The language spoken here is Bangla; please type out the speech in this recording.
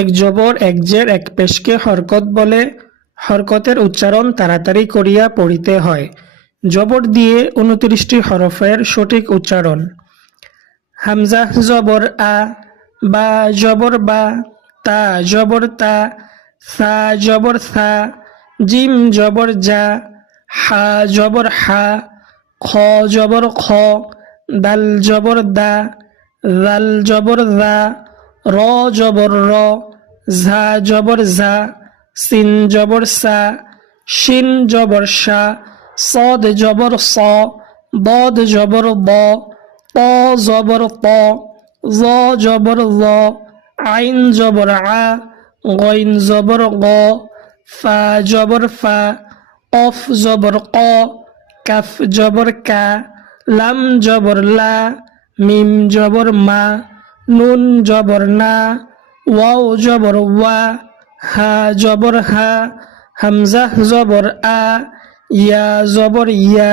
এক জবর এক জের এক পেশকে হরকত বলে। হরকতের উচ্চারণ তাড়াতাড়ি করিয়া পড়িতে হয়। জবর দিয়ে ২৯টি হরফের সঠিক উচ্চারণ: হামজা জবর আ, বা জবর বা, তা জবর তা, সা জবর সা, জিম জবর জা, হা জবর হা, খ জবর খ, দাল জবর দা, জাল জবর জা, র জবর র, ঝা জবর ঝা, সিন জবর সা, শিন জবর শা, صاد জবর স, ضاد জবর ব, ত জবর ত, জ জবর জ, আইন জবর আ, গইন জবর গ, ফা জবর ফা, কফ জবর ক, কাফ জবর কা, লাম জবর লা, মিম জবর মা, নুন জবর না, ওয়াও জবর ওয়া, হা জবর হা, হামজা জবর আ, ইয়া জবর ইয়া।